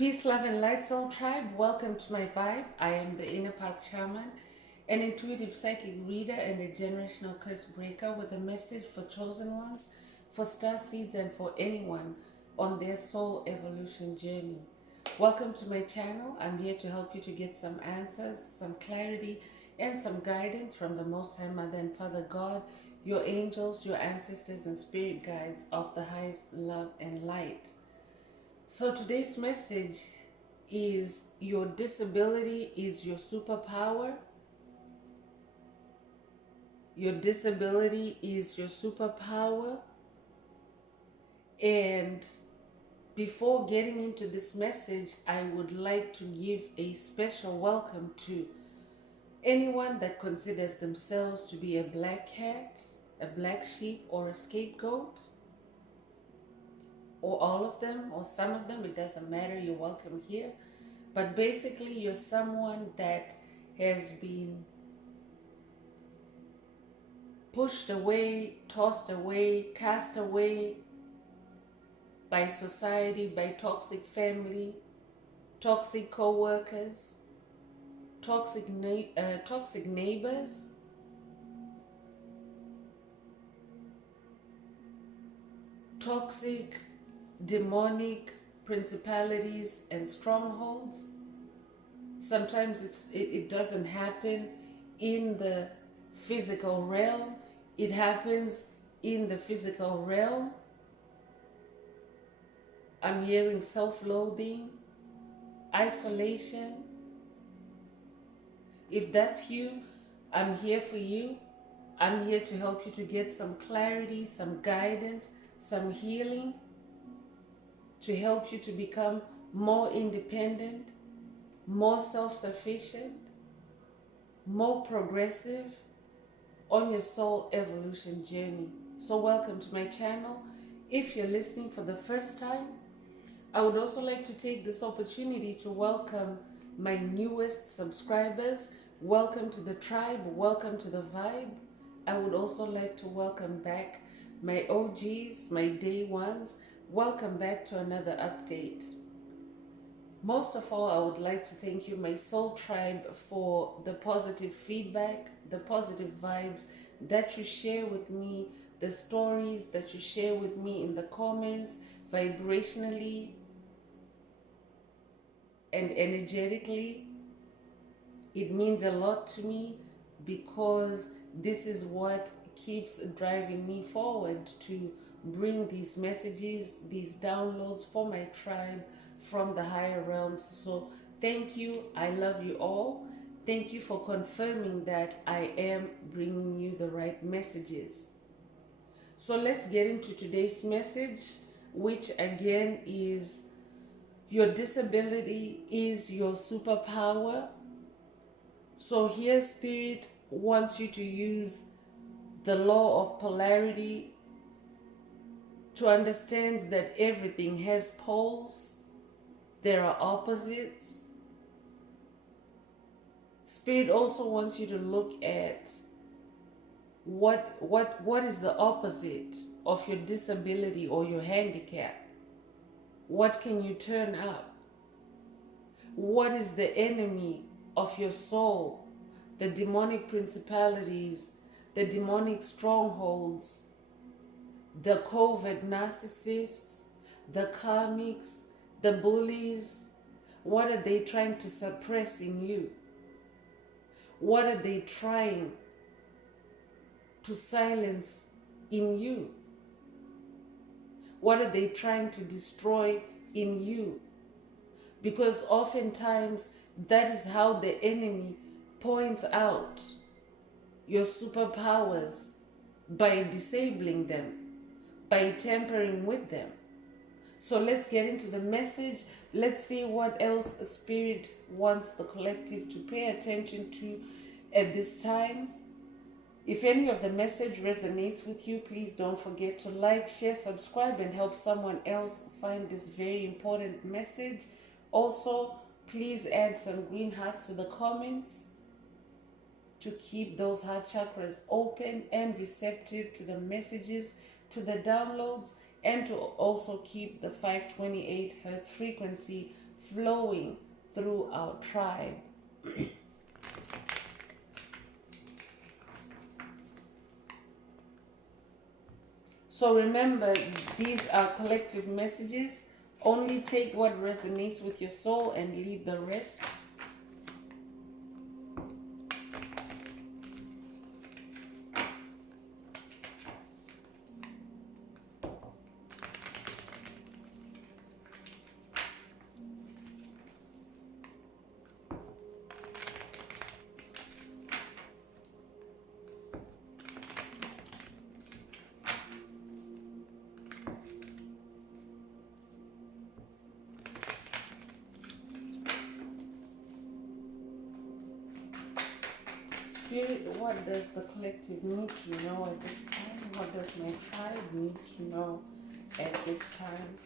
Peace, love, and light, soul tribe. Welcome to my vibe. I am the Inner Path Shaman, an intuitive psychic reader and a generational curse breaker with a message for chosen ones, for star seeds, and for anyone on their soul evolution journey. Welcome to my channel. I'm here to help you to get some answers, some clarity, and some guidance from the Most High Mother and Father God, your angels, your ancestors, and spirit guides of the highest love and light. So today's message is your disability is your superpower. Your disability is your superpower. And before getting into this message, I would like to give a special welcome to anyone that considers themselves to be a black cat, a black sheep, or a scapegoat, or all of them, or some of them. It doesn't matter. You're welcome here. But basically, you're someone that has been pushed away, tossed away, cast away by society, by toxic family, toxic co-workers, toxic neighbors, toxic demonic principalities and strongholds. Sometimes it doesn't happen in the physical realm. It happens in the physical realm. I'm hearing self-loathing, isolation. If that's you, I'm here for you. I'm here to help you to get some clarity, some guidance, some healing, to help you to become more independent, more self-sufficient, more progressive on your soul evolution journey. So welcome to my channel. If you're listening for the first time, I would also like to take this opportunity to welcome my newest subscribers. Welcome to the tribe, welcome to the vibe. I would also like to welcome back my OGs, my day ones. Welcome back to another update. Most of all, I would like to thank you, my soul tribe, for the positive feedback, the positive vibes that you share with me, the stories that you share with me in the comments, vibrationally and energetically. It means a lot to me because this is what keeps driving me forward to bring these messages, these downloads for my tribe from the higher realms. So thank you. I love you all. Thank you for confirming that I am bringing you the right messages. So let's get into today's message, which again is your disability is your superpower. So here Spirit wants you to use the law of polarity to understand that everything has poles, there are opposites. Spirit also wants you to look at what is the opposite of your disability or your handicap. What can you turn up? What is the enemy of your soul? The demonic principalities, the demonic strongholds, the covert narcissists, the karmics, the bullies. What are they trying to suppress in you? What are they trying to silence in you? What are they trying to destroy in you? Because oftentimes that is how the enemy points out your superpowers, by disabling them, by tampering with them. So let's get into the message. Let's see what else Spirit wants the collective to pay attention to at this time. If any of the message resonates with you, please don't forget to like, share, subscribe, and help someone else find this very important message. Also, please add some green hearts to the comments to keep those heart chakras open and receptive to the messages, to the downloads, and to also keep the 528 hertz frequency flowing through our tribe. So remember, these are collective messages. Only take what resonates with your soul and leave the rest. Spirit, what does the collective need to know at this time? What does my tribe need to know at this time?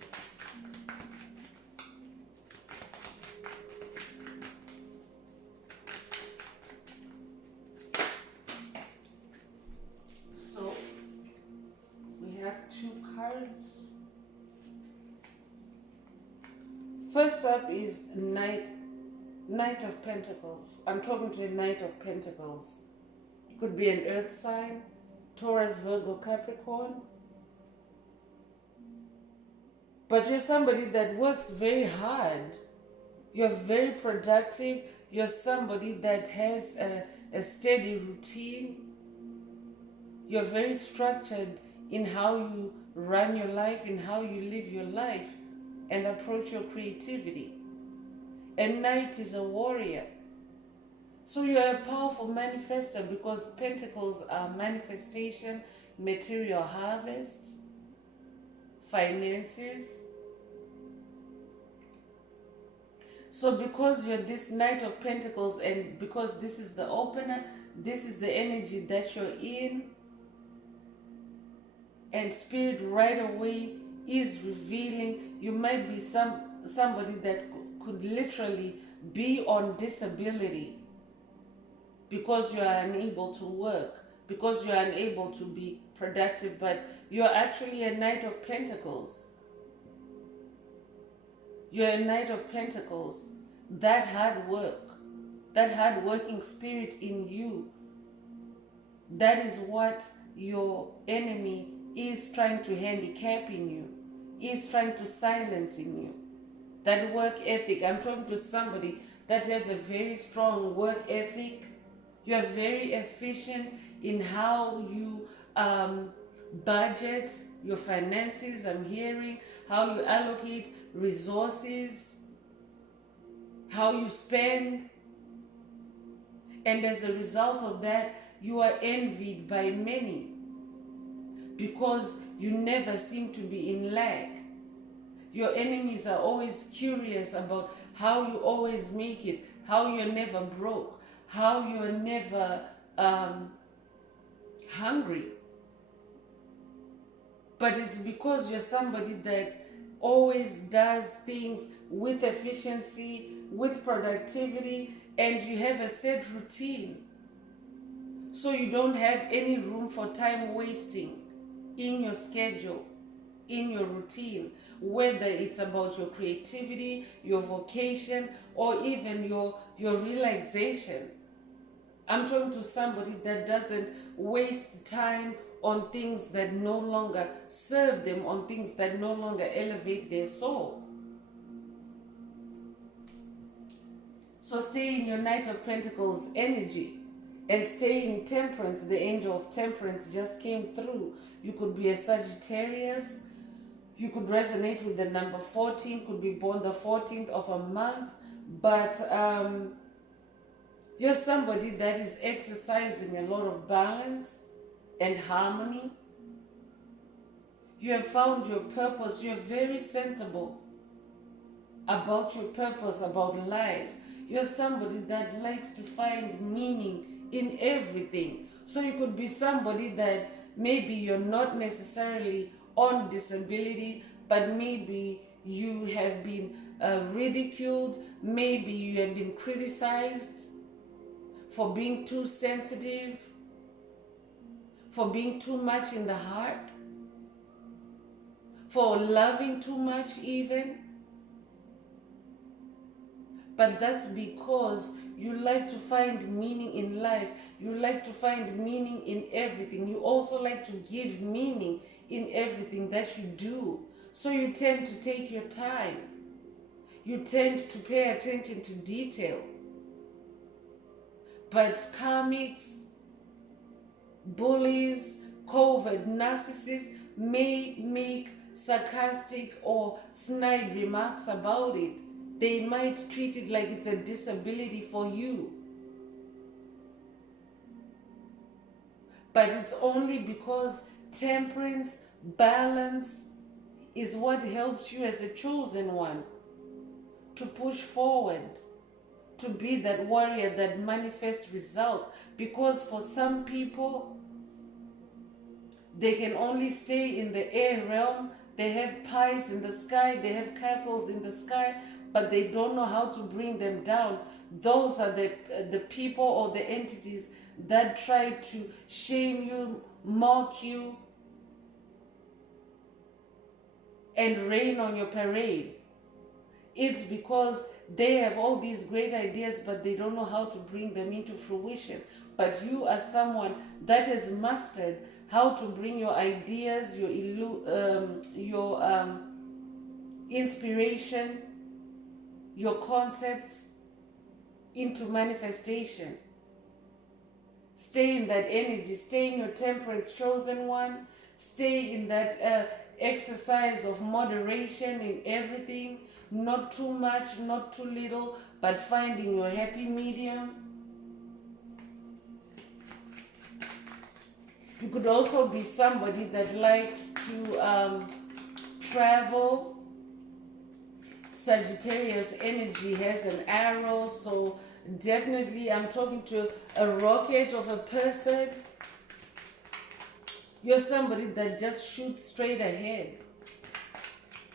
So, we have two cards. First up is Knight of Pentacles. I'm talking to a Knight of Pentacles. It could be an earth sign, Taurus, Virgo, Capricorn. But you're somebody that works very hard. You're very productive. You're somebody that has a steady routine. You're very structured in how you run your life, in how you live your life and approach your creativity. And Knight is a warrior. So you're a powerful manifester because Pentacles are manifestation, material harvest, finances. So because you're this Knight of Pentacles and because this is the opener, this is the energy that you're in, and Spirit right away is revealing you might be somebody that could literally be on disability because you are unable to work, because you are unable to be productive, but you're actually a Knight of Pentacles. You're a Knight of Pentacles. That hard work, that hard working spirit in you, that is what your enemy is trying to handicap in you, is trying to silence in you. That work ethic, I'm talking to somebody that has a very strong work ethic. You are very efficient in how you budget your finances. I'm hearing how you allocate resources, how you spend. And as a result of that, you are envied by many because you never seem to be in lack. Your enemies are always curious about how you always make it, how you're never broke, how you're never hungry. But it's because you're somebody that always does things with efficiency, with productivity, and you have a set routine. So you don't have any room for time wasting in your schedule, in your routine, whether it's about your creativity, your vocation, or even your relaxation. I'm talking to somebody that doesn't waste time on things that no longer serve them, on things that no longer elevate their soul. So stay in your Knight of Pentacles energy and stay in Temperance. The angel of Temperance just came through. You could be a Sagittarius. You could resonate with the number 14, could be born the 14th of a month, but you're somebody that is exercising a lot of balance and harmony. You have found your purpose. You're very sensible about your purpose, about life. You're somebody that likes to find meaning in everything. So you could be somebody that maybe you're not necessarily on disability, but maybe you have been ridiculed, maybe you have been criticized for being too sensitive, for being too much in the heart, for loving too much even. But that's because you like to find meaning in life. You like to find meaning in everything. You also like to give meaning in everything that you do. So you tend to take your time. You tend to pay attention to detail. But karmics, bullies, covert narcissists may make sarcastic or snide remarks about it. They might treat it like it's a disability for you. But it's only because temperance, balance is what helps you as a chosen one to push forward, to be that warrior that manifests results. Because for some people, they can only stay in the air realm. They have pies in the sky, they have castles in the sky, but they don't know how to bring them down. Those are the people or the entities that try to shame you, mock you, and rain on your parade. It's because they have all these great ideas, but they don't know how to bring them into fruition. But you are someone that has mastered how to bring your ideas, your inspiration, your concepts into manifestation. Stay in that energy. Stay in your temperance, chosen one. Stay in that exercise of moderation in everything. Not too much, not too little, but finding your happy medium. You could also be somebody that likes to travel. Sagittarius energy has an arrow, so definitely I'm talking to a rocket of a person. You're somebody that just shoots straight ahead.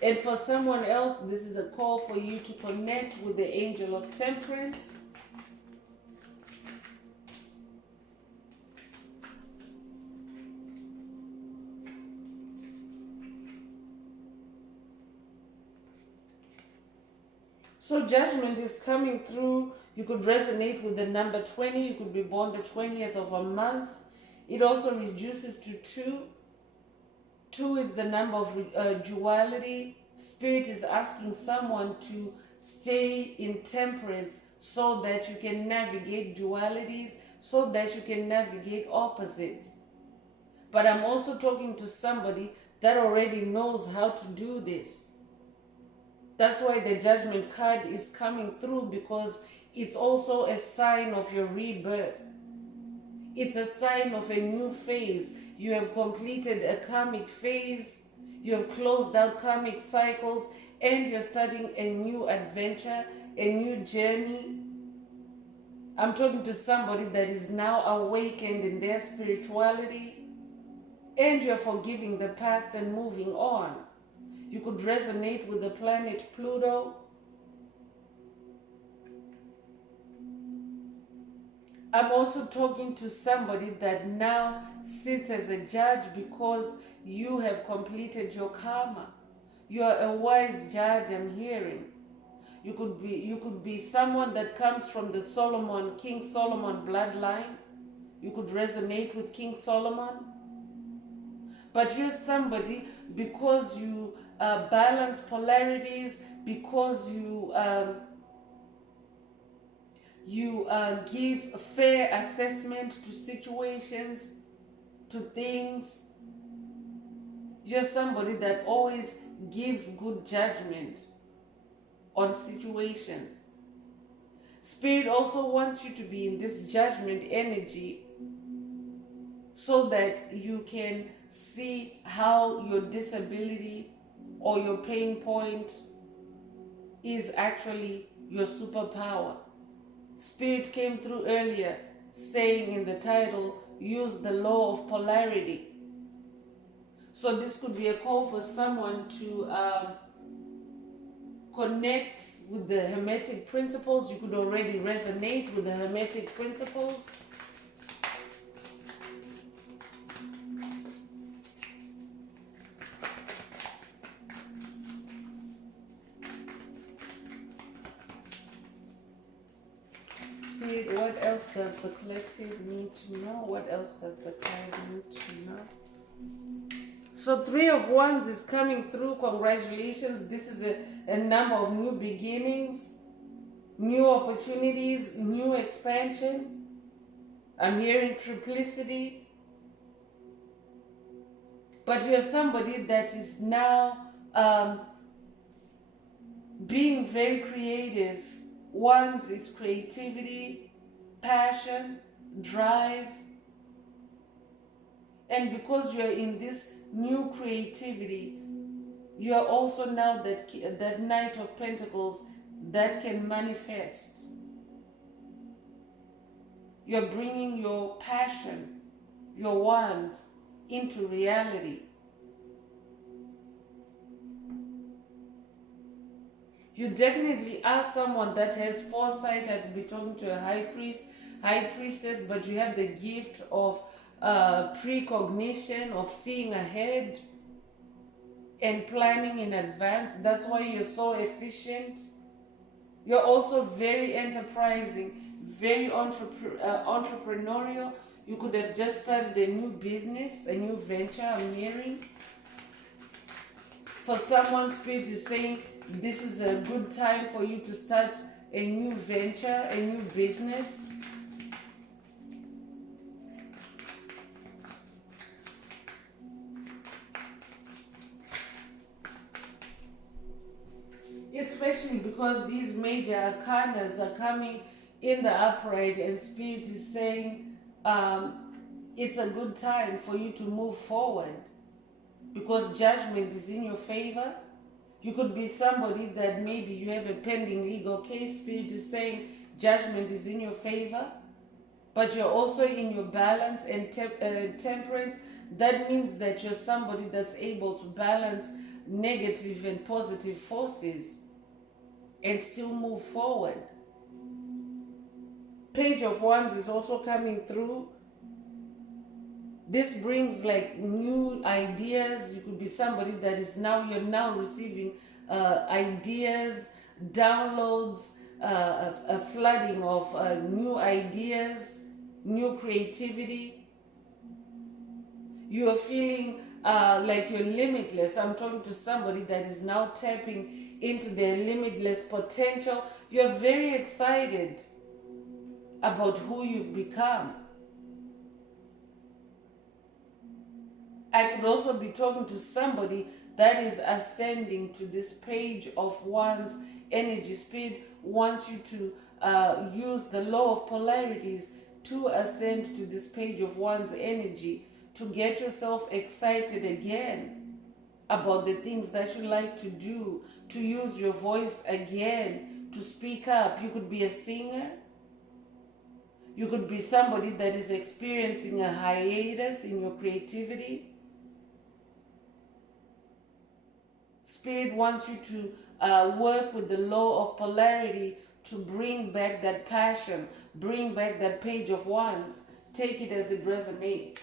And for someone else, this is a call for you to connect with the angel of temperance. So judgment is coming through. You could resonate with the number 20. You could be born the 20th of a month. It also reduces to 2. 2 is the number of duality. Spirit is asking someone to stay in temperance so that you can navigate dualities, so that you can navigate opposites. But I'm also talking to somebody that already knows how to do this. That's why the judgment card is coming through, because it's also a sign of your rebirth. It's a sign of a new phase. You have completed a karmic phase. You have closed out karmic cycles, and you're starting a new adventure, a new journey. I'm talking to somebody that is now awakened in their spirituality, and you're forgiving the past and moving on. You could resonate with the planet Pluto. I'm also talking to somebody that now sits as a judge because you have completed your karma. You are a wise judge, I'm hearing. You could be someone that comes from the King Solomon bloodline. You could resonate with King Solomon. But you're somebody, because you balance polarities, because you give a fair assessment to situations, to things. You're somebody that always gives good judgment on situations. Spirit also wants you to be in this judgment energy so that you can see how your disability or your pain point is actually your superpower. Spirit came through earlier saying in the title, use the law of polarity. So this could be a call for someone to connect with the Hermetic principles. You could already resonate with the Hermetic principles. Spirit, what else does the collective need to know? What else does the crowd need to know? So Three of Wands is coming through. Congratulations. This is a number of new beginnings, new opportunities, new expansion. I'm hearing triplicity. But you're somebody that is now being very creative. Wands is creativity, passion, drive. And because you're in this new creativity, you are also now that Knight of Pentacles that can manifest. You're bringing your passion, your wands into reality. You definitely are someone that has foresight. I could be talking to a high priest, high priestess, but you have the gift of precognition, of seeing ahead and planning in advance. That's why you're so efficient. You're also very enterprising, very entrepreneurial. You could have just started a new business, a new venture, I'm hearing. For someone, Spirit is saying this is a good time for you to start a new venture, a new business. Especially because these major arcanas are coming in the upright, and Spirit is saying it's a good time for you to move forward because judgment is in your favor. You could be somebody that maybe you have a pending legal case. Spirit is saying judgment is in your favor, but you're also in your balance and temperance. That means that you're somebody that's able to balance negative and positive forces and still move forward. Page of Wands is also coming through. This brings like new ideas. You could be somebody that is you're now receiving ideas, downloads, a flooding of new ideas, new creativity. You are feeling like you're limitless. I'm talking to somebody that is now tapping into their limitless potential. You're very excited about who you've become. I could also be talking to somebody that is ascending to this Page of Wands energy. Spirit wants you to use the law of polarities to ascend to this Page of Wands energy, to get yourself excited again about the things that you like to do, to use your voice again, to speak up. You could be a singer. You could be somebody that is experiencing a hiatus in your creativity. Spirit wants you to work with the law of polarity to bring back that passion, bring back that Page of Wands. Take it as it resonates.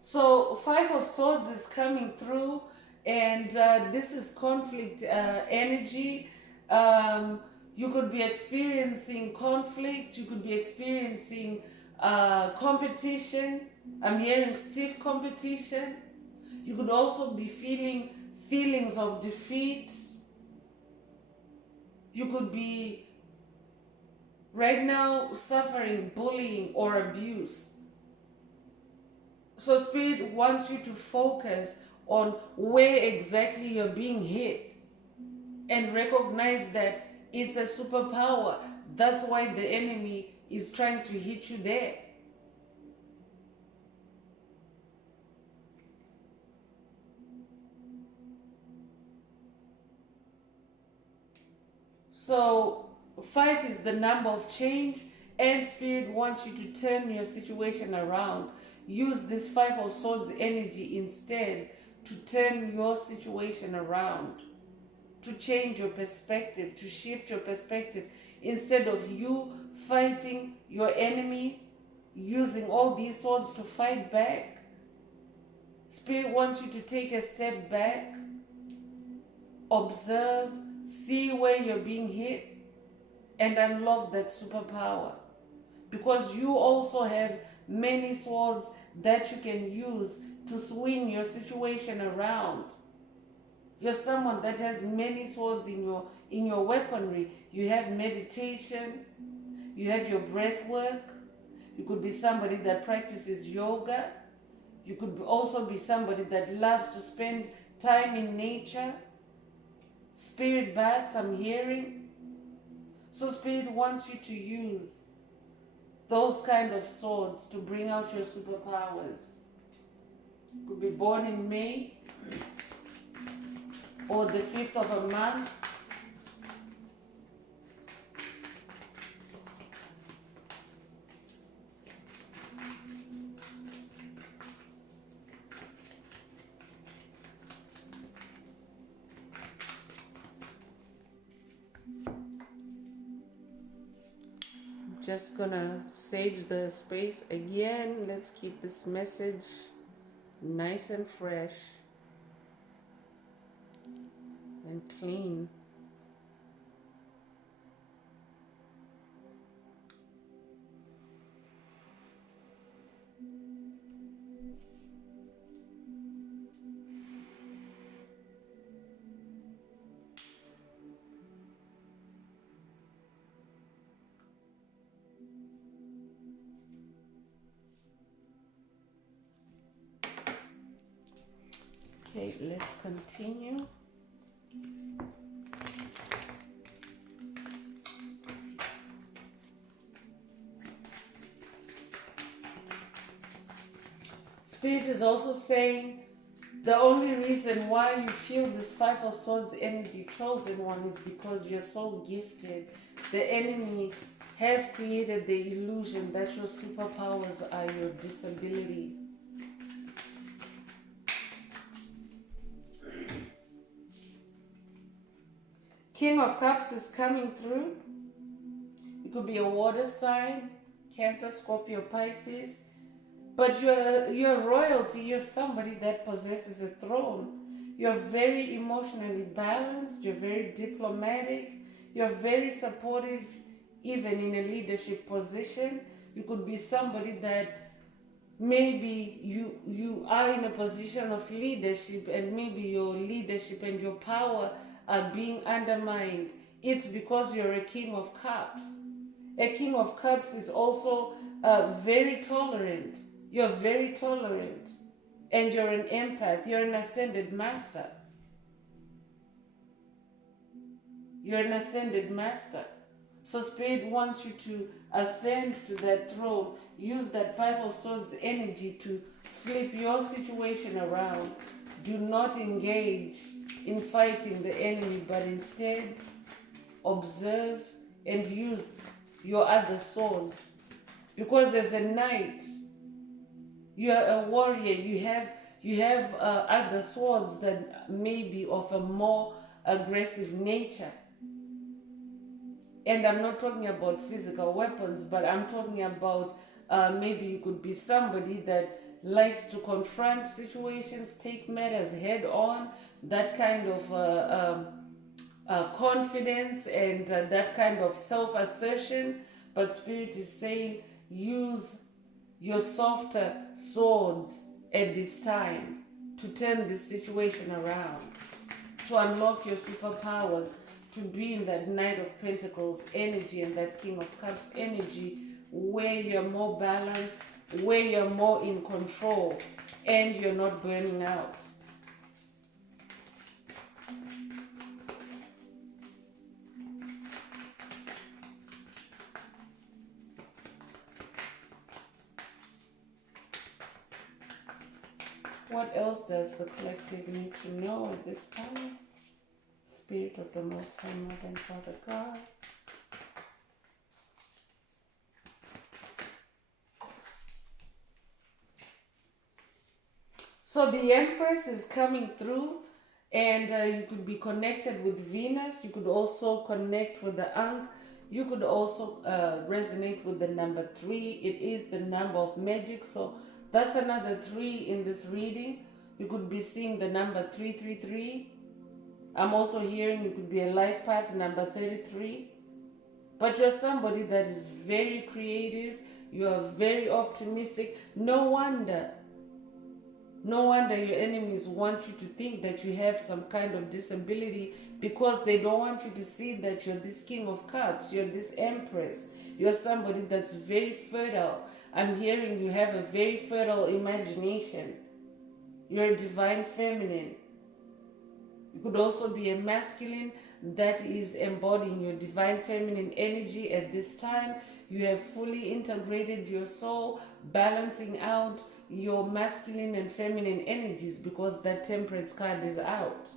So Five of Swords is coming through, and this is conflict energy. You could be experiencing conflict. You could be experiencing competition. I'm hearing stiff competition. You could also be feeling feelings of defeat. You could be right now suffering bullying or abuse. So Spirit wants you to focus on where exactly you're being hit and recognize that it's a superpower. That's why the enemy is trying to hit you there. So 5 is the number of change, and Spirit wants you to turn your situation around. Use this 5 of Swords energy instead to turn your situation around, to change your perspective, to shift your perspective instead of you fighting your enemy, using all these swords to fight back. Spirit wants you to take a step back, observe, see where you're being hit, and unlock that superpower. Because you also have many swords that you can use to swing your situation around. You're someone that has many swords in your weaponry. You have meditation, you have your breath work. You could be somebody that practices yoga. You could also be somebody that loves to spend time in nature. Spirit baths, I'm hearing. So Spirit wants you to use those kind of swords to bring out your superpowers. You could be born in May or the 5th of a month. Just gonna sage the space again. Let's keep this message nice and fresh and clean. Okay, let's continue. Spirit is also saying the only reason why you feel this Five of Swords energy, chosen one, is because you're so gifted. The enemy has created the illusion that your superpowers are your disability. King of Cups is coming through. It could be a water sign, Cancer, Scorpio, Pisces. But you're royalty, you're somebody that possesses a throne. You're very emotionally balanced, you're very diplomatic, you're very supportive, even in a leadership position. You could be somebody that maybe you are in a position of leadership, and maybe your leadership and your power are being undermined. It's because you're a King of Cups. A King of Cups is also very tolerant. You're very tolerant, and you're an empath. You're an ascended master. You're an ascended master. So Spirit wants you to ascend to that throne. Use that Five of Swords energy to flip your situation around. Do not engage in fighting the enemy, but instead observe and use your other swords. Because as a knight, you're a warrior. You have other swords that may be of a more aggressive nature. And I'm not talking about physical weapons, but I'm talking about maybe you could be somebody that likes to confront situations, take matters head on, that kind of confidence and that kind of self-assertion. But Spirit is saying use your softer swords at this time to turn this situation around, to unlock your superpowers, to be in that Knight of Pentacles energy and that King of Cups energy, where you're more balanced, where you're more in control, and you're not burning out. What else does the collective need to know at this time? Spirit of the Most High Mother and Father God. So the Empress is coming through, and you could be connected with Venus. You could also connect with the Ankh. You could also resonate with the number 3. It is the number of magic, so that's another 3 in this reading. You could be seeing the number 333. I'm also hearing you could be a life path number 33. But you're somebody that is very creative. You are very optimistic. No wonder your enemies want you to think that you have some kind of disability, because they don't want you to see that you're this King of Cups, you're this Empress, you're somebody that's very fertile. I'm hearing you have a very fertile imagination. You're a divine feminine. You could also be a masculine that is embodying your divine feminine energy at this time. You have fully integrated your soul, balancing out your masculine and feminine energies, because that Temperance card is out.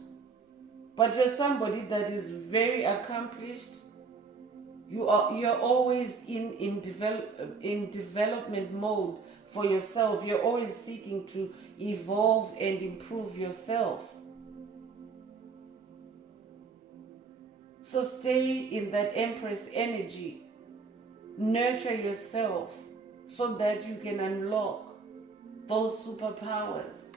But you're somebody that is very accomplished. You're always in development mode for yourself. You're always seeking to evolve and improve yourself. So stay in that Empress energy. Nurture yourself so that you can unlock those superpowers.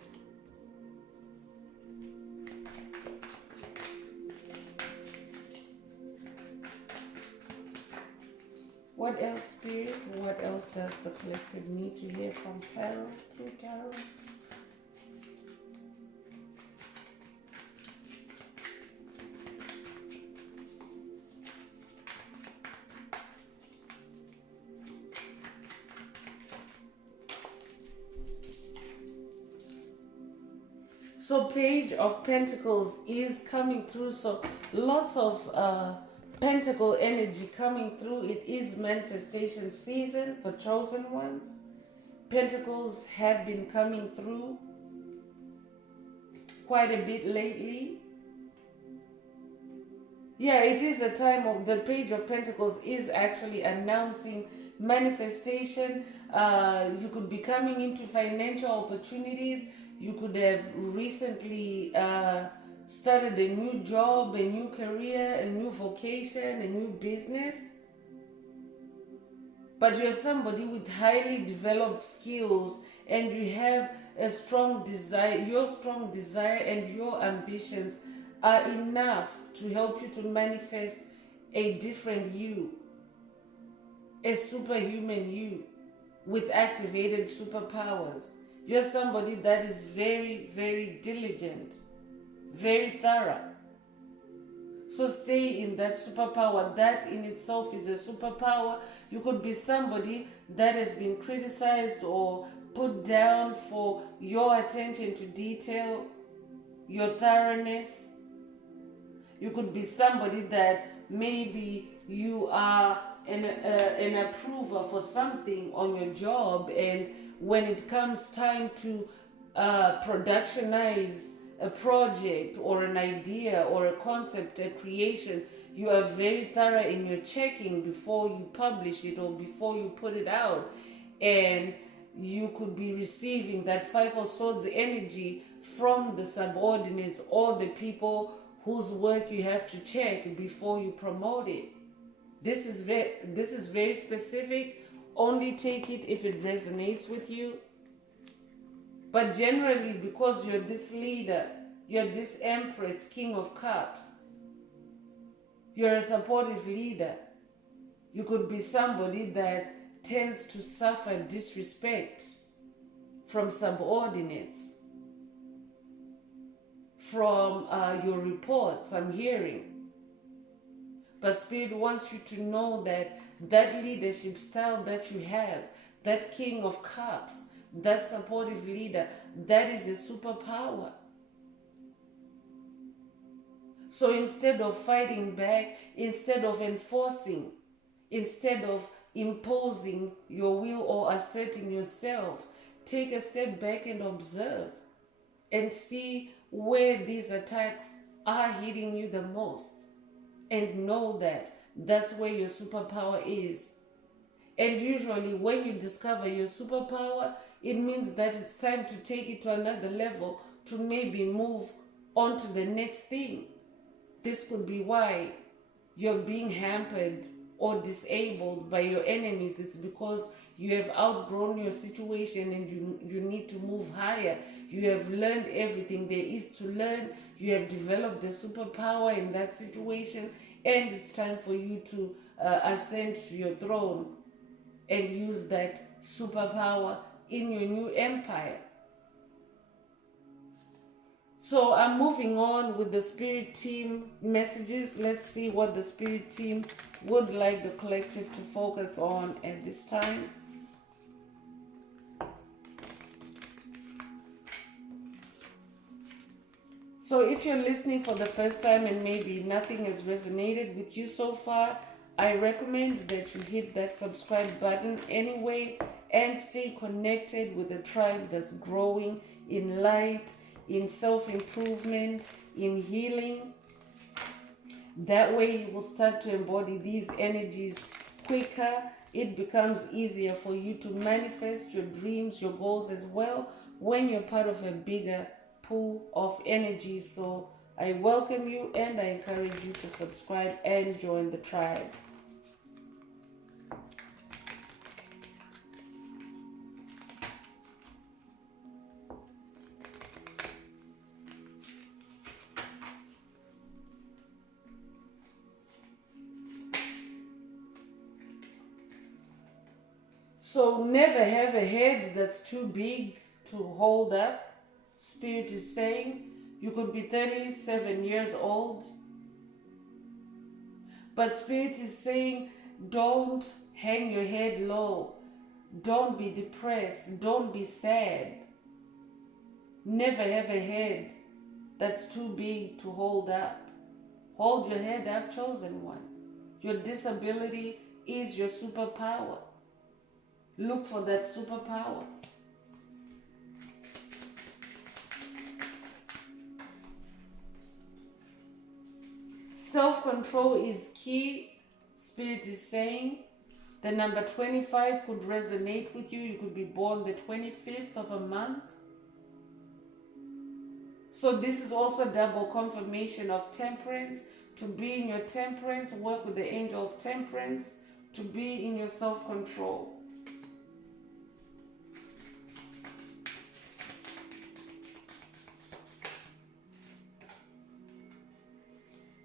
What else, Spirit? What else does the collective need to hear from Tarot, through Tarot? So Page of Pentacles is coming through. So lots of Pentacle energy coming through. It is manifestation season for chosen ones. Pentacles have been coming through quite a bit lately. Yeah, it is a time of the Page of Pentacles is actually announcing manifestation. You could be coming into financial opportunities. You could have recently started a new job, a new career, a new vocation, a new business. But you're somebody with highly developed skills, and you have a strong desire. Your strong desire and your ambitions are enough to help you to manifest a different you, a superhuman you with activated superpowers. You're somebody that is very, very diligent, very thorough. So stay in that superpower. That in itself is a superpower. You could be somebody that has been criticized or put down for your attention to detail, your thoroughness. You could be somebody that maybe you are an approver for something on your job, and when it comes time to productionize a project or an idea or a concept, a creation, you are very thorough in your checking before you publish it or before you put it out. And you could be receiving that Five of Swords energy from the subordinates or the people whose work you have to check before you promote it. This is very specific. Only take it if it resonates with you. But generally, because you're this leader, you're this Empress, King of Cups, you're a supportive leader. You could be somebody that tends to suffer disrespect from subordinates, from your reports I'm hearing. But Spirit wants you to know that that leadership style that you have, that King of Cups, that supportive leader, that is a superpower. So instead of fighting back, instead of enforcing, instead of imposing your will or asserting yourself, take a step back and observe and see where these attacks are hitting you the most. And know that that's where your superpower is. And usually when you discover your superpower, it means that it's time to take it to another level, to maybe move on to the next thing. This could be why you're being hampered or disabled by your enemies, it's because you have outgrown your situation and you need to move higher. You have learned everything there is to learn. You have developed a superpower in that situation, and it's time for you to ascend to your throne and use that superpower in your new empire. So I'm moving on with the spirit team messages. Let's see what the spirit team would like the collective to focus on at this time. So if you're listening for the first time and maybe nothing has resonated with you so far, I recommend that you hit that subscribe button anyway and stay connected with a tribe that's growing in light, in self-improvement, in healing. That way you will start to embody these energies quicker. It becomes easier for you to manifest your dreams, your goals as well, when you're part of a bigger pool of energy. So I welcome you and I encourage you to subscribe and join the tribe. So never have a head that's too big to hold up. Spirit is saying you could be 37 years old, but Spirit is saying don't hang your head low. Don't be depressed. Don't be sad. Never have a head that's too big to hold up. Hold your head up, chosen one. Your disability is your superpower. Look for that superpower. Self-control is key. Spirit is saying the number 25 could resonate with you. You could be born the 25th of a month. So this is also double confirmation of temperance. To be in your temperance, work with the angel of temperance. To be in your self-control.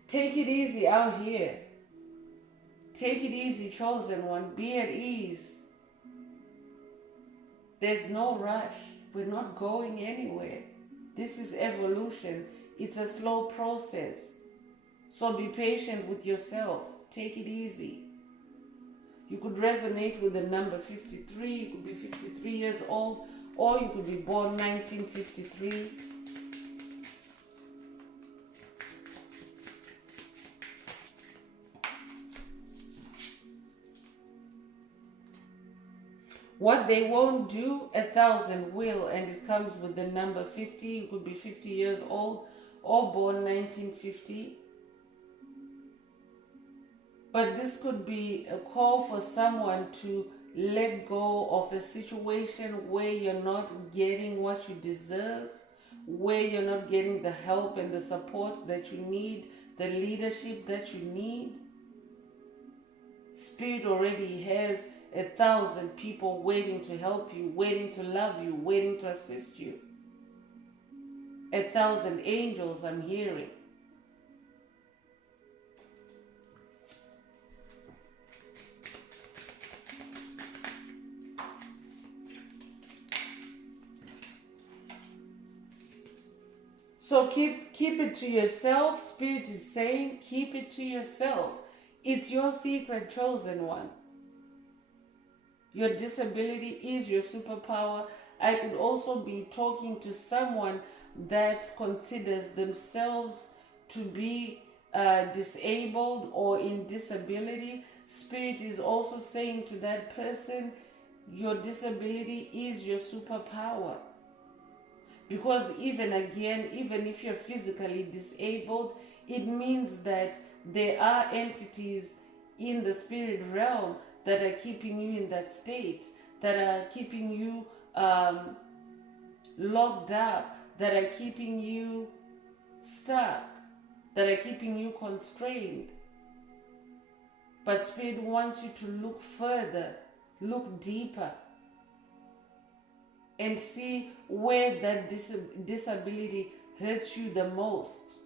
Take it easy out here. Take it easy, chosen one. Be at ease. There's no rush. We're not going anywhere. This is evolution. It's a slow process. So be patient with yourself. Take it easy. You could resonate with the number 53. You could be 53 years old, or you could be born 1953. What they won't do, 1,000 will, and it comes with the number 50. You could be 50 years old or born 1950. But this could be a call for someone to let go of a situation where you're not getting what you deserve, where you're not getting the help and the support that you need, the leadership that you need. Spirit already has 1,000 people waiting to help you, waiting to love you, waiting to assist you. 1,000 angels I'm hearing. So keep it to yourself. Spirit is saying keep it to yourself. It's your secret, chosen one. Your disability is your superpower. I could also be talking to someone that considers themselves to be disabled or in disability. Spirit is also saying to that person, your disability is your superpower. Because even if you're physically disabled, it means that there are entities in the spirit realm that are keeping you in that state, that are keeping you locked up, that are keeping you stuck, that are keeping you constrained. But Spirit wants you to look further, look deeper, and see where that disability hurts you the most,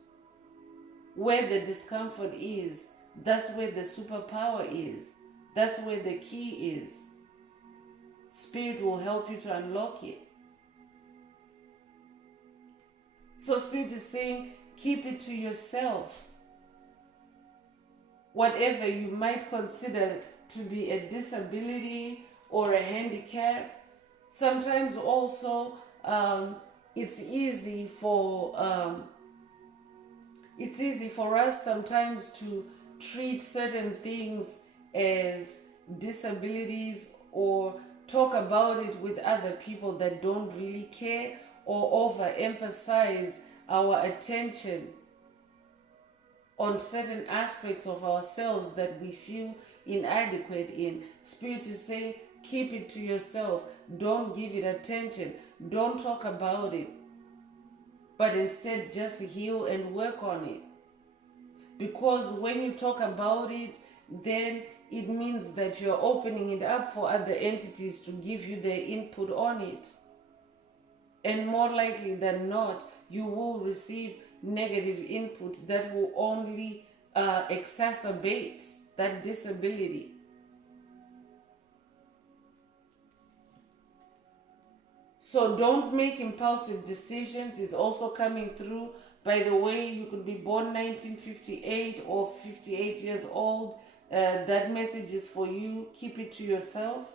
where the discomfort is. That's where the superpower is. That's where the key is. Spirit will help you to unlock it. So Spirit is saying, keep it to yourself. Whatever you might consider to be a disability or a handicap, sometimes also it's easy for us sometimes to treat certain things as disabilities or talk about it with other people that don't really care or overemphasize our attention on certain aspects of ourselves that we feel inadequate in. Spirit is saying, keep it to yourself. Don't give it attention. Don't talk about it. But instead, just heal and work on it. Because when you talk about it, then it means that you're opening it up for other entities to give you their input on it. And more likely than not, you will receive negative inputs that will only exacerbate that disability. So don't make impulsive decisions is also coming through. By the way, you could be born 1958 or 58 years old. That message is for you. Keep it to yourself.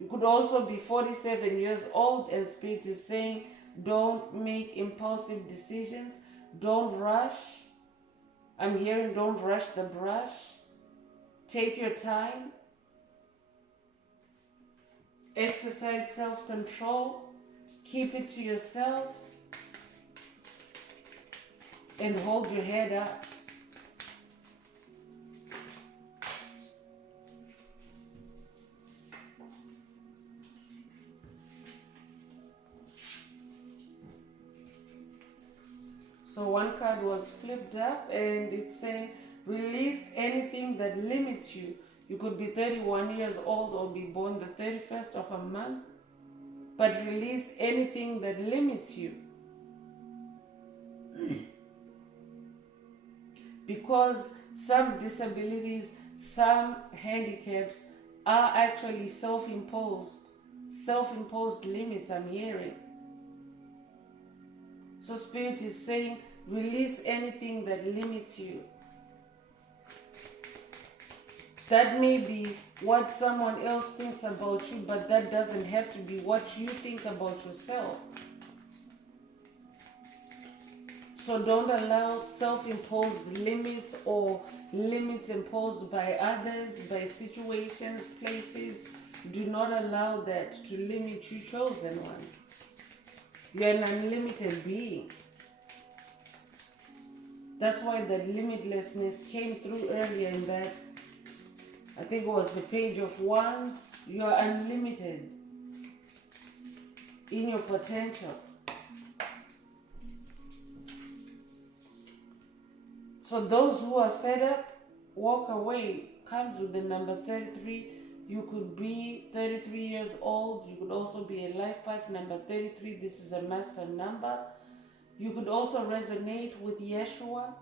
You could also be 47 years old and Spirit is saying, don't make impulsive decisions. Don't rush. I'm hearing don't rush the brush. Take your time. Exercise self-control. Keep it to yourself. And hold your head up. So one card was flipped up and it's saying, release anything that limits you. You could be 31 years old or be born the 31st of a month. But release anything that limits you. Because some disabilities, some handicaps are actually self-imposed. Self-imposed limits, I'm hearing. So Spirit is saying, release anything that limits you. That may be what someone else thinks about you, but that doesn't have to be what you think about yourself. So don't allow self-imposed limits or limits imposed by others, by situations, places. Do not allow that to limit you, chosen one. You're an unlimited being. That's why that limitlessness came through earlier in that, I think it was the page of wands. You're unlimited in your potential. So those who are fed up, walk away. Comes with the number 33. You could be 33 years old. You could also be a life path number 33. This is a master number. You could also resonate with Yeshua.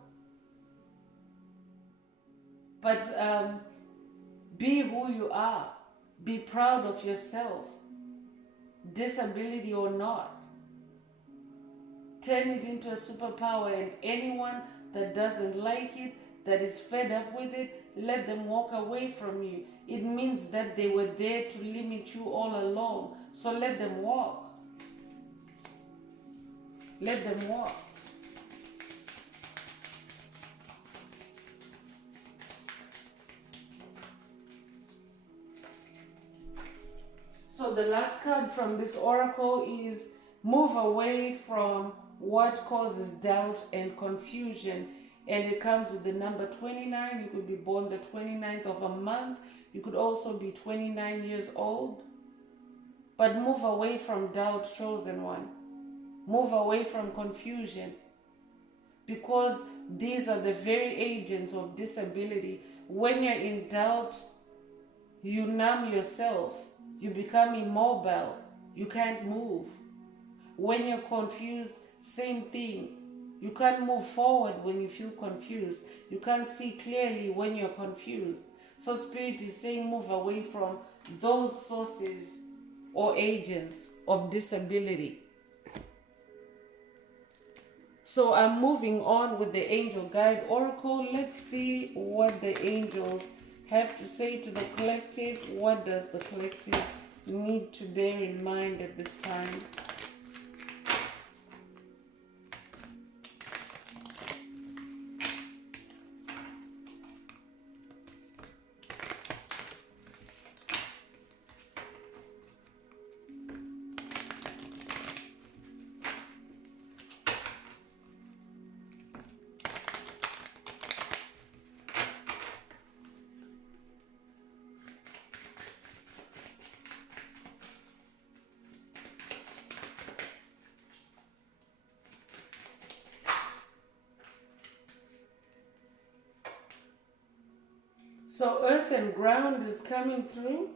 But be who you are. Be proud of yourself. Disability or not. Turn it into a superpower, and anyone that doesn't like it, that is fed up with it, let them walk away from you. It means that they were there to limit you all along. So let them walk. Let them walk. So the last card from this oracle is move away from what causes doubt and confusion. And it comes with the number 29. You could be born the 29th of a month. You could also be 29 years old. But move away from doubt, chosen one. Move away from confusion. Because these are the very agents of disability when you're in doubt, you numb yourself. You become immobile. You can't move. When you're confused, same thing. You can't move forward when you feel confused. You can't see clearly when you're confused. So Spirit is saying move away from those sources or agents of disability. So I'm moving on with the Angel Guide Oracle. Let's see what the angels have to say to the collective. What does the collective need to bear in mind at this time? So earth and ground is coming through.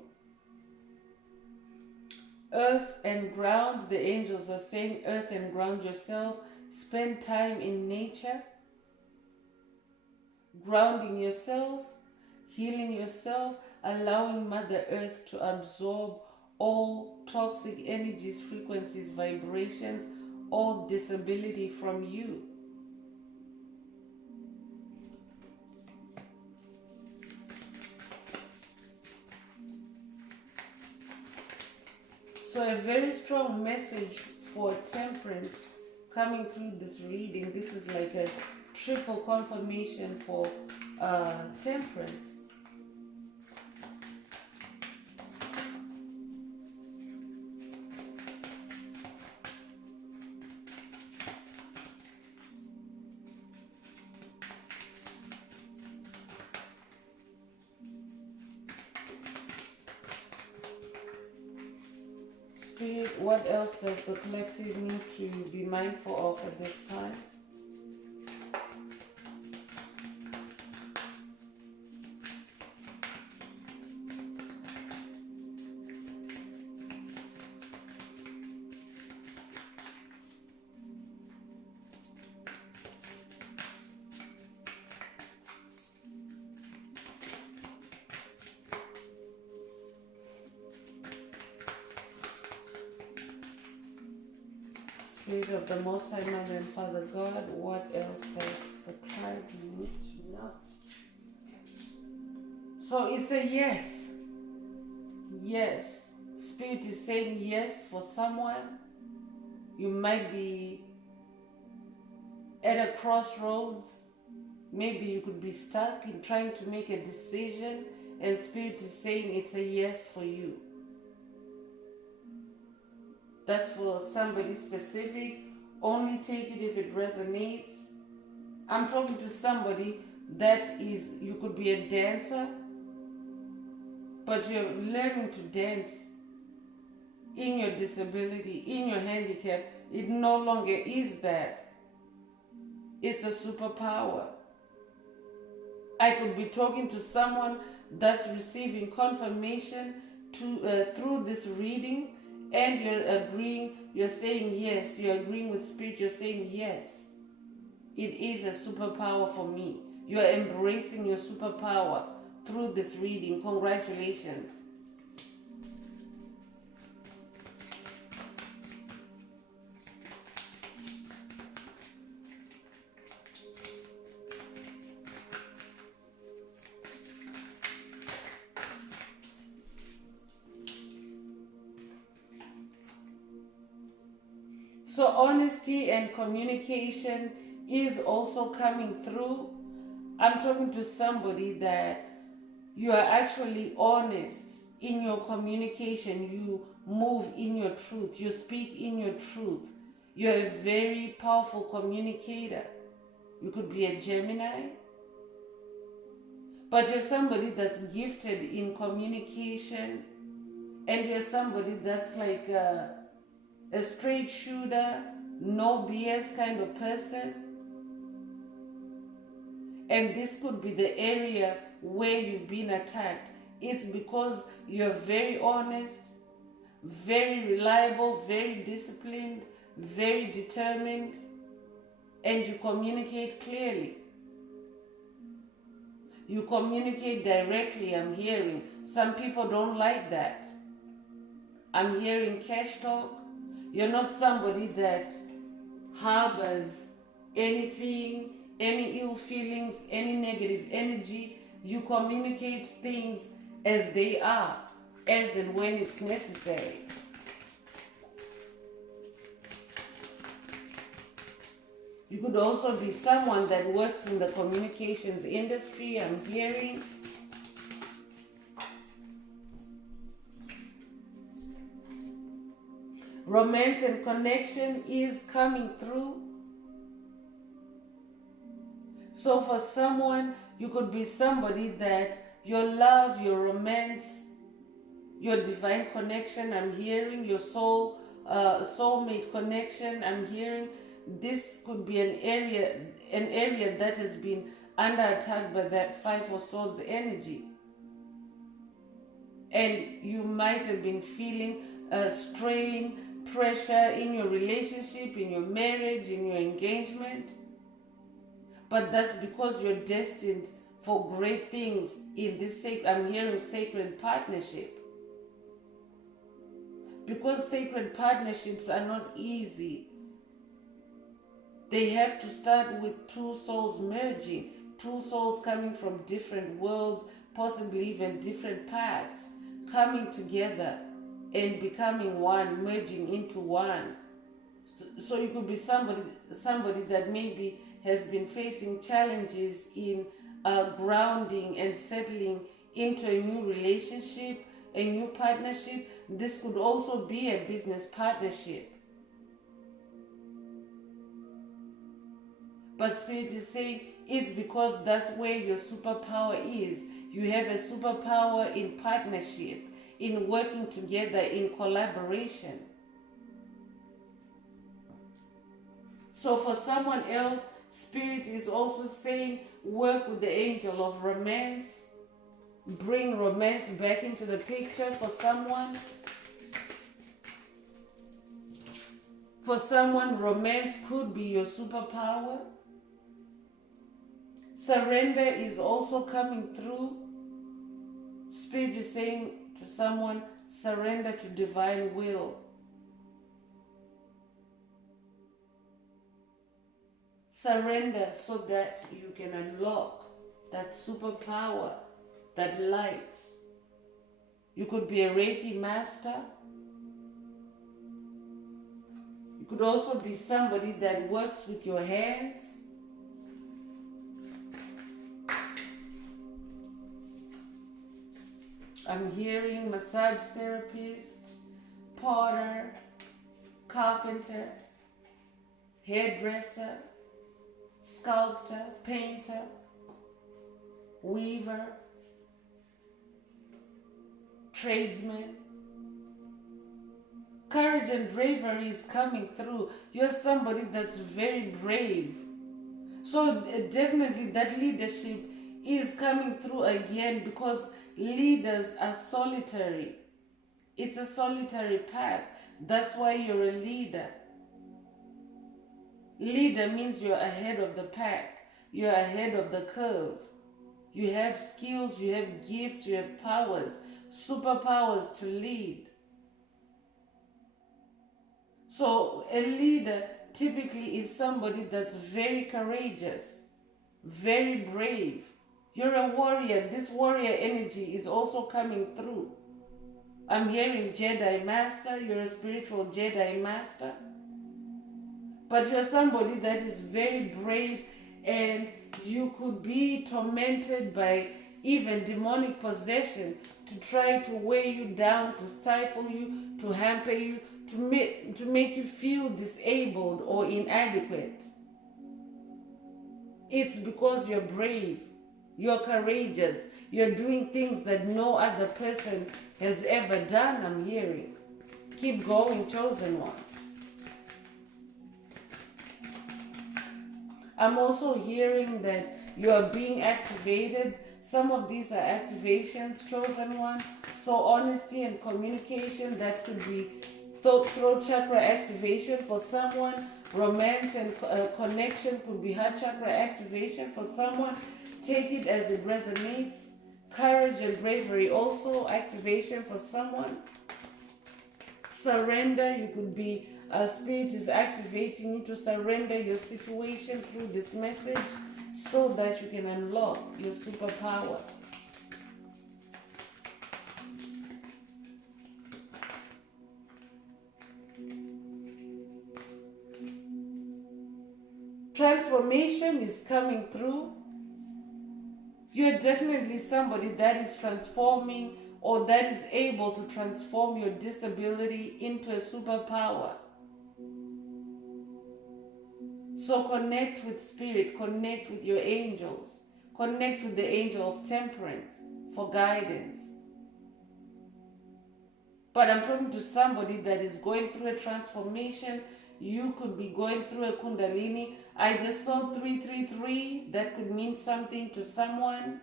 Earth and ground, the angels are saying earth and ground yourself. Spend time in nature, grounding yourself, healing yourself, allowing Mother Earth to absorb all toxic energies, frequencies, vibrations, all disability from you. So a very strong message for temperance coming through this reading. This is like a triple confirmation for temperance. Spirit, what else does the collective need to be mindful of at this time? Spirit of the Most High Mother and Father God, what else does the card need to know? So it's a yes. Yes. Spirit is saying yes for someone. You might be at a crossroads. Maybe you could be stuck in trying to make a decision, and Spirit is saying it's a yes for you. That's for somebody specific. Only take it if it resonates. I'm talking to somebody that is, you could be a dancer, but you're learning to dance in your disability, in your handicap. It no longer is that. It's a superpower. I could be talking to someone that's receiving confirmation through this reading, and you're agreeing, you're saying yes, you're agreeing with Spirit, you're saying yes. It is a superpower for me. You're embracing your superpower through this reading. Congratulations. So honesty and communication is also coming through. I'm talking to somebody that you are actually honest in your communication. You move in your truth. You speak in your truth. You're a very powerful communicator. You could be a Gemini, but you're somebody that's gifted in communication, and you're somebody that's like a straight shooter, no BS kind of person. And this could be the area where you've been attacked. It's because you're very honest, very reliable, very disciplined, very determined, and you communicate clearly. You communicate directly, I'm hearing. Some people don't like that. I'm hearing cash talk. You're not somebody that harbors anything, any ill feelings, any negative energy. You communicate things as they are, as and when it's necessary. You could also be someone that works in the communications industry, I'm hearing. Romance and connection is coming through. So for someone, you could be somebody that your love, your romance, your divine connection, I'm hearing, your soulmate connection, I'm hearing. This could be an area that has been under attack by that Five of Swords energy. And you might have been feeling strain, pressure in your relationship, in your marriage, in your engagement. But that's because you're destined for great things in this, I'm hearing sacred partnership. Because sacred partnerships are not easy. They have to start with two souls merging, two souls coming from different worlds, possibly even different paths, coming together and becoming one, merging into one. So you could be somebody that maybe has been facing challenges in grounding and settling into a new relationship, a new partnership. This could also be a business partnership. But Spirit is saying it's because that's where your superpower is. You have a superpower in partnership, in working together, in collaboration. So for someone else, Spirit is also saying work with the angel of romance. Bring romance back into the picture for someone. For someone, romance could be your superpower. Surrender is also coming through. Spirit is saying to someone, surrender to divine will. Surrender so that you can unlock that superpower, that light. You could be a Reiki master. You could also be somebody that works with your hands. I'm hearing massage therapist, potter, carpenter, hairdresser, sculptor, painter, weaver, tradesman. Courage and bravery is coming through. You're somebody that's very brave. So definitely that leadership is coming through again, because leaders are solitary. It's a solitary path. That's why you're a leader. Leader means you're ahead of the pack. You're ahead of the curve. You have skills, you have gifts, you have powers, superpowers to lead. So a leader typically is somebody that's very courageous, very brave. You're a warrior. This warrior energy is also coming through. I'm hearing Jedi Master. You're a spiritual Jedi Master. But you're somebody that is very brave, and you could be tormented by even demonic possession to try to weigh you down, to stifle you, to hamper you, to make you feel disabled or inadequate. It's because you're brave, you're courageous, you're doing things that no other person has ever done, I'm hearing. Keep going, chosen one. I'm also hearing that you are being activated. Some of these are activations, chosen one. So honesty and communication, that could be throat chakra activation for someone. Romance and connection could be heart chakra activation for someone. Take it as it resonates. Courage and bravery also activation for someone. Surrender, you could be, spirit is activating you to surrender your situation through this message so that you can unlock your superpower. Transformation is coming through. You're definitely somebody that is transforming, or that is able to transform your disability into a superpower. So connect with spirit, connect with your angels, connect with the angel of temperance for guidance. But I'm talking to somebody that is going through a transformation. You could be going through a kundalini. I just saw 333. That could mean something to someone.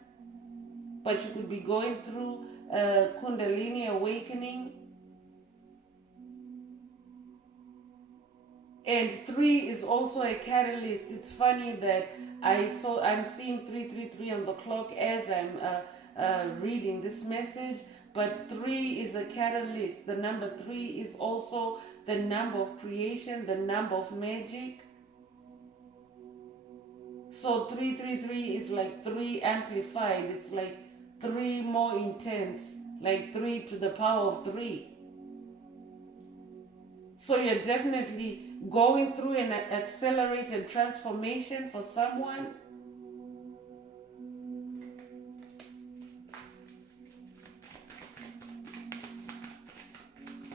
But you could be going through a kundalini awakening. And 3 is also a catalyst. It's funny that I'm seeing 333 on the clock as I'm reading this message. But 3 is a catalyst. The number 3 is also the number of creation, the number of magic. So 333 is like 3 amplified. It's like 3 more intense, like 3 to the power of 3. So you're definitely going through an accelerated transformation for someone.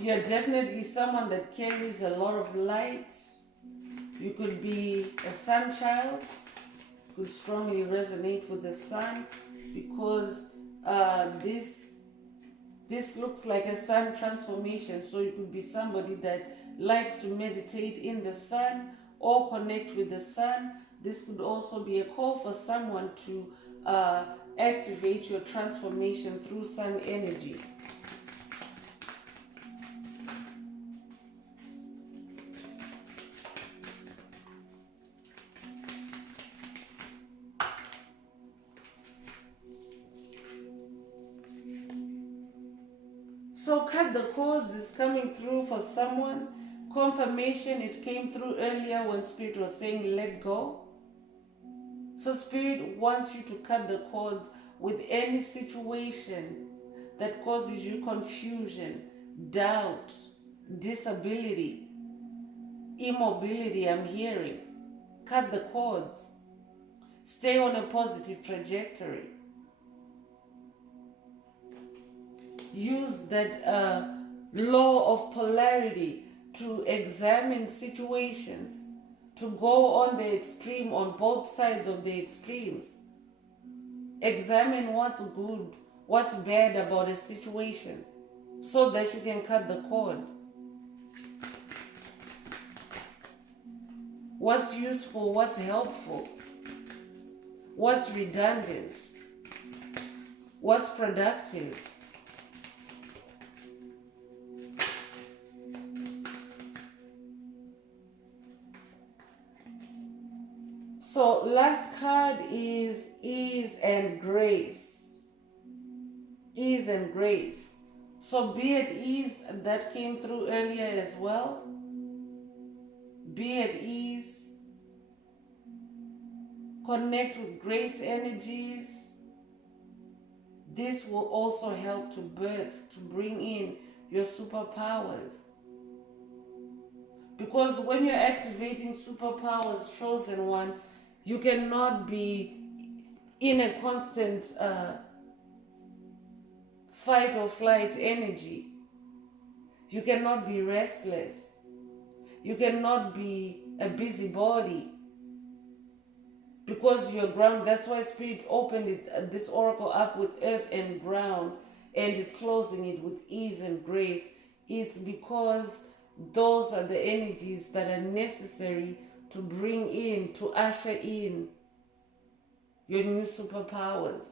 You're definitely someone that carries a lot of light. You could be a sun child. Could strongly resonate with the sun, because this looks like a sun transformation. So you could be somebody that likes to meditate in the sun or connect with the sun. This could also be a call for someone to activate your transformation through sun energy. So cut the cords is coming through for someone. Confirmation, it came through earlier when Spirit was saying let go. So Spirit wants you to cut the cords with any situation that causes you confusion, doubt, disability, immobility. I'm hearing. Cut the cords. Stay on a positive trajectory. Use that law of polarity to examine situations, to go on the extreme, on both sides of the extremes. Examine what's good, what's bad about a situation, so that you can cut the cord. What's useful, what's helpful, what's redundant, what's productive. So last card is ease and grace. Ease and grace. So be at ease, that came through earlier as well. Be at ease. Connect with grace energies. This will also help to birth, to bring in your superpowers. Because when you're activating superpowers, chosen one, you cannot be in a constant fight or flight energy. You cannot be restless. You cannot be a busybody. Because you're ground. That's why Spirit opened it, this oracle up with earth and ground, and is closing it with ease and grace. It's because those are the energies that are necessary to bring in, to usher in your new superpowers.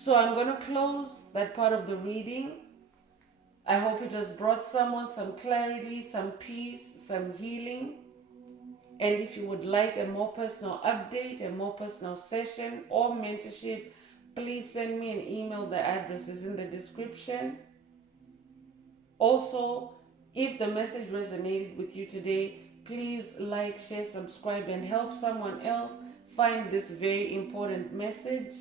So I'm going to close that part of the reading. I hope it has brought someone some clarity, some peace, some healing. And if you would like a more personal update, a more personal session or mentorship, please send me an email. The address is in the description. Also, if the message resonated with you today, please like, share, subscribe, and help someone else find this very important message.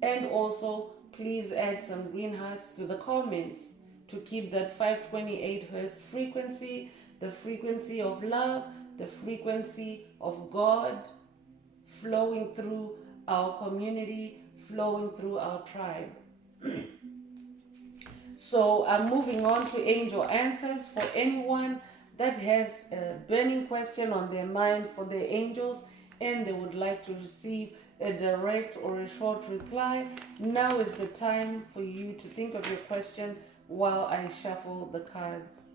And also, please add some green hearts to the comments to keep that 528 hertz frequency, the frequency of love, the frequency of God flowing through our community, flowing through our tribe. So I'm moving on to angel answers for anyone that has a burning question on their mind for their angels and they would like to receive a direct or a short reply. Now is the time for you to think of your question while I shuffle the cards.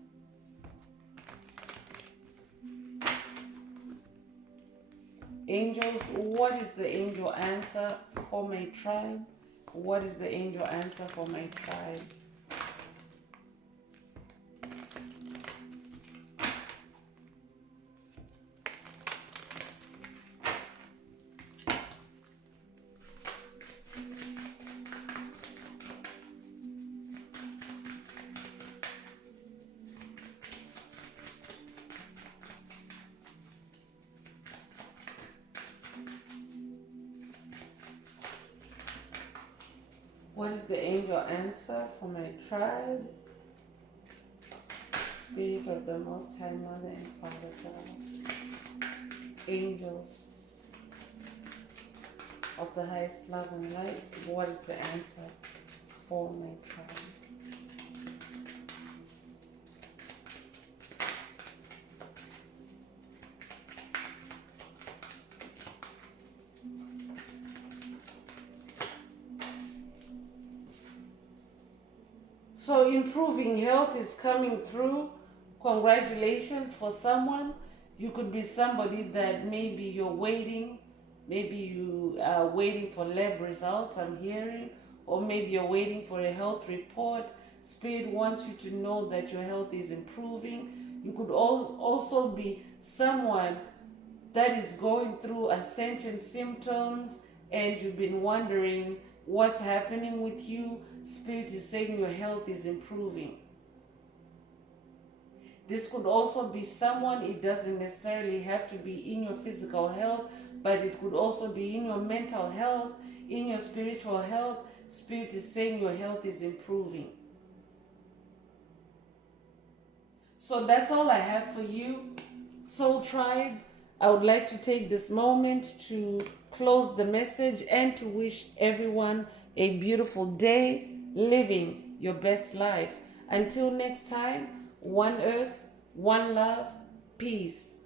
Angels, what is the angel answer for my tribe? What is the angel answer for my tribe? What is the angel answer for my tribe? Spirit of the Most High Mother and Father God. Angels of the highest love and light, what is the answer for my tribe? So improving health is coming through. Congratulations for someone. You could be somebody that maybe you're waiting. Maybe you are waiting for lab results, I'm hearing. Or maybe you're waiting for a health report. Spirit wants you to know that your health is improving. You could also be someone that is going through ascension symptoms and you've been wondering what's happening with you. Spirit is saying your health is improving. This could also be someone, it doesn't necessarily have to be in your physical health, but it could also be in your mental health, in your spiritual health. Spirit is saying your health is improving. So that's all I have for you, Soul Tribe. I would like to take this moment to close the message and to wish everyone a beautiful day, living your best life. Until next time, one earth, one love, peace.